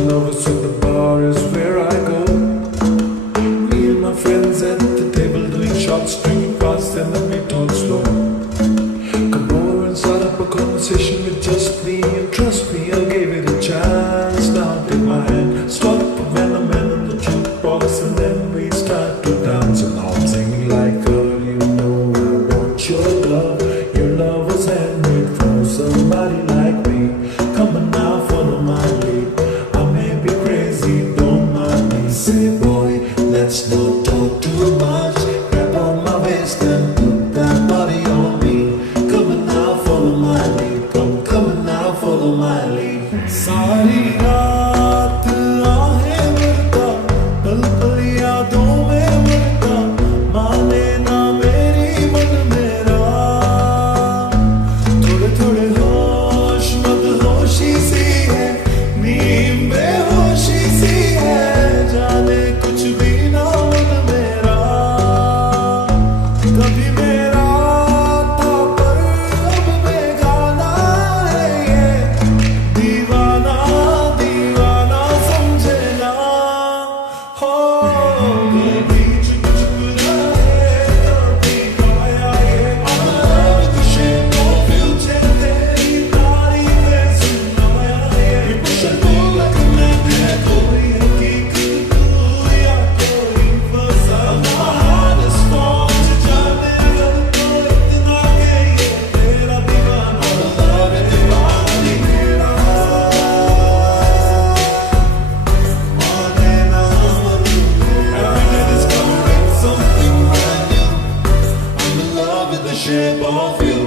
lovers, so the bar is where I go. Me and my friends at the table doing shots, drinking fast, and then we talk slow. Come over and start up a conversation with just me, and trust me, I gave it a chance. Now take my hand, stop when I'm in the jukebox, and then we start to dance. And now I'm singing like, girl, you know I want your love. Your love was handmade for somebody like me. Come on now, follow my lead. I may be crazy, don't mind me. Say boy, let's not talk too much. Grab on my waist and put that body on me. Come on now, follow my lead. Come on now, follow my lead. सारी रात आहें भरता, पल पल यादों में मरता, माने ना मेरी मन मेरा। थोड़े थोड़े होश मदहोशी सी है, नींद बेहोशी सी है, जाने कुछ भी ना मन मेरा। कभी मेरा था पर अब बेगाना है ये, दीवाना दीवाना समझे ना। हो कभी चुप चुप रहे, कभी गाया ये आवाज़, तुझे तो future तेरी तारीफ़ें सुनाया ये। मुझको लगता है कोई हकीकत तू या कोई फसा, महानस पहुंच जाने लग तो इतना के ये तेरा दीवाना लग दीवानी मेरा। माने ना every day discovering something brand new. I'm in love with the shape of you.